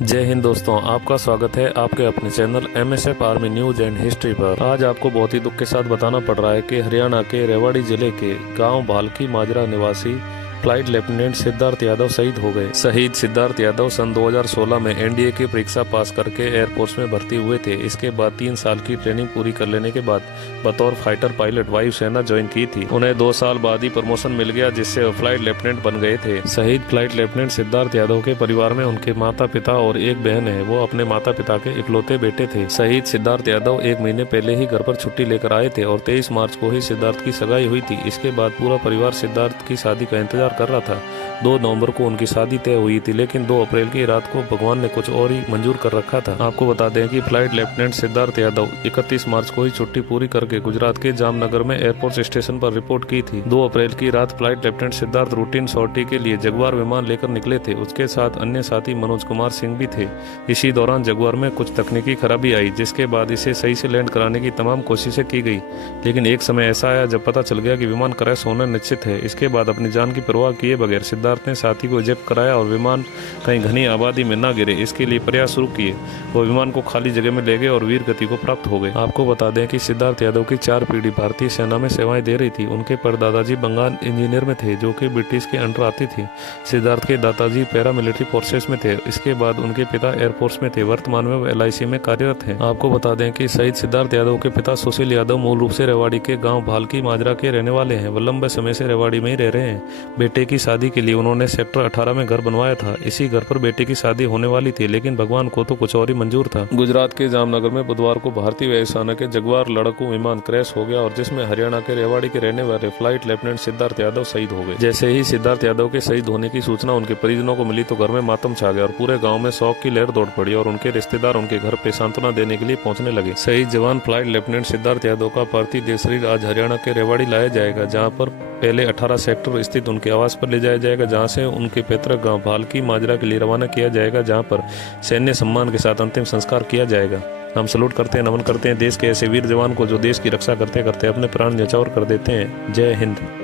जय हिंद दोस्तों, आपका स्वागत है आपके अपने channel MSF army news and history पर। आज आपको बहुत ही दुख के साथ बताना पड़ रहा है कि हरियाणा के रेवाड़ी जिले के गांव भालकी माजरा निवासी फ्लाइट लेफ्टिनेंट सिद्धार्थ यादव शहीद हो गए। शहीद सिद्धार्थ यादव सन 2016 में NDA की परीक्षा पास करके एयरफोर्स में भर्ती हुए थे। इसके बाद 3 साल की ट्रेनिंग पूरी कर लेने के बाद बतौर फाइटर पायलट वायुसेना ज्वाइन की थी। उन्हें 2 साल बाद ही प्रमोशन मिल गया, जिससे वो फ्लाइट लेफ्टिनेंट बन गए थे। शहीद फ्लाइट लेफ्टिनेंट सिद्धार्थ यादव के परिवार में उनके माता पिता और एक बहन है। वो अपने माता पिता के इकलौते बेटे थे। शहीद सिद्धार्थ यादव 1 महीने पहले ही घर पर छुट्टी लेकर आए थे और 23 मार्च को ही सिद्धार्थ की सगाई हुई थी। इसके बाद पूरा परिवार सिद्धार्थ की शादी का इंतजार कर रहा था। 2 नवंबर को उनकी शादी तय हुई थी, लेकिन 2 अप्रैल की रात को भगवान ने कुछ और ही मंजूर कर रखा था। आपको बता दें कि फ्लाइट लेफ्टिनेंट सिद्धार्थ यादव 31 मार्च को ही छुट्टी पूरी करके गुजरात के जामनगर में एयरपोर्ट स्टेशन पर रिपोर्ट की थी। 2 अप्रैल की रात फ्लाइट लेफ्टिनेंट सिद्धार्थ रूटीन सॉर्टी के लिए जगुआर विमान लेकर निकले थे। उसके साथ अन्य साथी मनोज कुमार सिंह भी थे। इसी दौरान जगुआर में कुछ तकनीकी खराबी आई, जिसके बाद इसे सही से लैंड कराने की तमाम कोशिशें की गई, लेकिन एक समय ऐसा आया जब पता चल गया कि विमान क्रैश होना निश्चित है। इसके बाद अपनी जान की परवाह किए बगैर सिद्धार्थ ने साथी को इजेक्ट कराया और विमान कहीं घनी आबादी में न गिरे, इसके लिए प्रयास शुरू किए। वो विमान को खाली जगह में ले गए और वीर गति को प्राप्त हो गए। आपको बता दें कि सिद्धार्थ यादव की 4 पीढ़ी भारतीय सेना में सेवाएं दे रही थी। उनके परदादाजी बंगाल इंजीनियर में थे, जो कि ब्रिटिश के अंडर आती थी। सिद्धार्थ के दादाजी पैरामिलिट्री फोर्सेस में थे। इसके बाद उनके पिता एयरफोर्स में थे। वर्तमान में वो LIC में कार्यरत हैं। आपको बता दें कि शहीद सिद्धार्थ यादव के पिता सुशील यादव मूल रूप से रेवाड़ी के गांव भालकी माजरा के रहने वाले हैं। वो लंबे समय से रेवाड़ी में ही रह रहे हैं। बेटे की शादी के लिए उन्होंने सेक्टर 18 में घर बनवाया था। इसी घर पर बेटे की शादी होने वाली थी, लेकिन भगवान को तो कुछ और ही मंजूर था। गुजरात के जामनगर में बुधवार को भारतीय वायुसेना के जगुआर लड़ाकू विमान क्रैश हो गया और जिसमें हरियाणा के रेवाड़ी के रहने वाले फ्लाइट लेफ्टिनेंट सिद्धार्थ यादव शहीद हो गए। जैसे ही सिद्धार्थ यादव के शहीद होने की सूचना उनके परिजनों को मिली तो घर में मातम छा गया और पूरे गाँव में शोक की लहर दौड़ पड़ी और उनके रिश्तेदार उनके घर पे सांत्वना देने के लिए पहुंचने लगे। शहीद जवान फ्लाइट लेफ्टिनेंट सिद्धार्थ यादव का पार्थिव देह शरीर आज हरियाणा के रेवाड़ी लाया जाएगा, जहाँ पर पहले 18 सेक्टर स्थित उनके आवास पर ले जाया जाएगा, जहां से उनके पैतृक गांव भालकी माजरा के लिए रवाना किया जाएगा, जहां पर सैन्य सम्मान के साथ अंतिम संस्कार किया जाएगा। हम सलूट करते हैं, नमन करते हैं देश के ऐसे वीर जवान को जो देश की रक्षा करते करते अपने प्राण न्यौछावर कर देते हैं। जय हिंद।